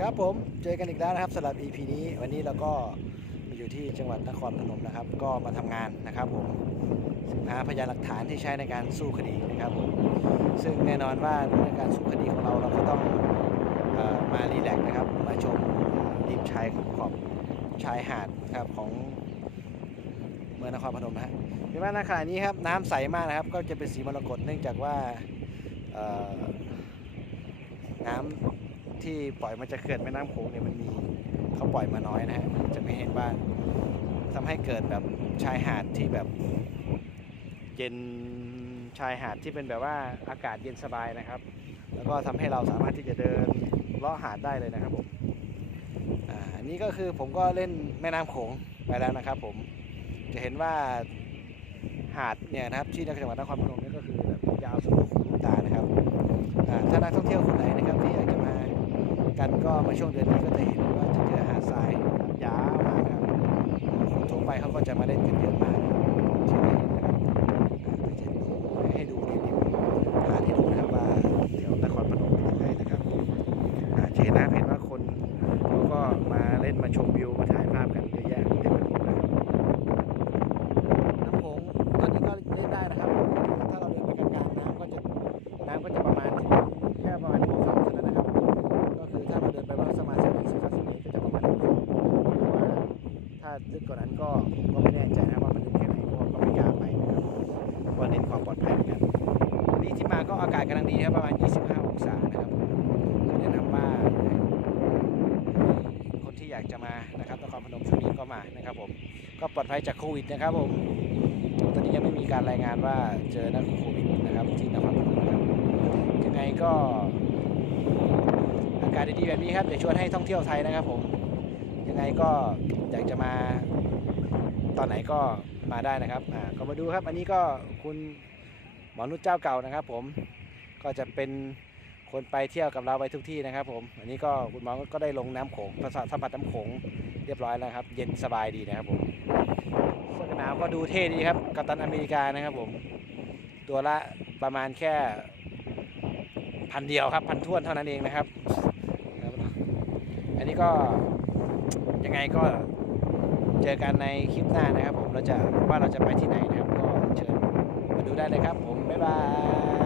ครับผมเจอกันอีกแล้วนะครับสำหรับ EP นี้ วันนี้เราก็มาอยู่ที่จังหวัดนครพนมนะครับ ก็มาทำงานนะครับผมสืบหาพยานหลักฐานที่ใช้ในการสู้คดีนะครับผมซึ่งแน่นอนว่าในการสู้คดีของเราเราก็ต้องอมารีแลกนะครับ มาชมริมชายขอบชายหาดนะครับของเมืองนครพนมนะฮะเห็นไหมณขณะนี้ครับน้ำใสมากนะครับ ก็จะเป็นสีมรกตเนื่องจากว่าน้ำ ที่ปล่อยมาจากเขื่อนแม่น้ำโขงเนี่ยมันมีเขาปล่อยมาน้อยนะฮะจะไม่เห็นว่าทำให้เกิดแบบชายหาดที่แบบ เย็นชายหาดที่เป็นแบบว่าอากาศเย็นสบายนะครับ แล้วก็ทำให้เราสามารถที่จะเดินเลาะหาดได้เลยนะครับผมอ่าอันนี้ก็คือผมก็เล่นแม่น้ำโขงไปแล้วนะครับ ผมจะเห็นว่าหาดเนี่ยนะครับที่จังหวัดนครพนมนี่ก็คือแบบยาวสุดลูกตานะครับถ้านักท่องเที่ยว กันก็มาช่วงเดือนนี้ก็จะเห็นว่าจะเจอหาดทรายยาวมากครับคนทั่วไปเขาก็จะมาเล่นกันเยอะมาก ลึกกว่านั้นก็ผมก็ไม่แน่ใจนะว่ามันลึกแค่ไหนเพราะว่าก็ไม่กล้าไปนะครับเพราะว่าเน้นความปลอดภัยกันวันนี้ที่มาก็อากาศกำลังดีครับประมาณ 25 องศานะครับก็แนะนำว่าคนที่อยากจะมานะครับนครพนมช่วงนี้ก็มานะครับผมก็ปลอดภัยจากโควิดนะครับผมตอนนี้ยังไม่มีการรายงานว่าเจอนักโควิดนะครับที่นครพนมนะครับยังไงก็อากาศดีๆแบบนี้ครับเดี๋ยวชวนให้ท่องเที่ยวไทยนะครับผม ยังไงก็อยากจะมาตอนไหนก็มาได้นะครับอ่าก็มาดูครับ อันนี้ก็คุณหมอนุชเจ้าเก่านะครับ ผมก็จะเป็นคนไปเที่ยวกับเราไปทุกที่นะครับ ผม อันนี้ก็คุณหมอก็ได้ลงน้ำโขงภาษาสัมผัสน้ำโขงเรียบร้อยแล้วครับ เย็นสบายดีนะครับผมเสื้อกันหนาวก็ดูเท่ดีครับกัปตันอเมริกานะครับ ผม ตัวละประมาณแค่พันเดียวครับพันท้วนเท่านั้นเองนะครับ อันนี้ก็ ยังไงก็เจอกันในคลิปหน้านะครับ ผมเราจะว่าเราจะไปที่ไหนนะครับ ก็เชิญมาดูได้เลยครับ ผมบ๊ายบาย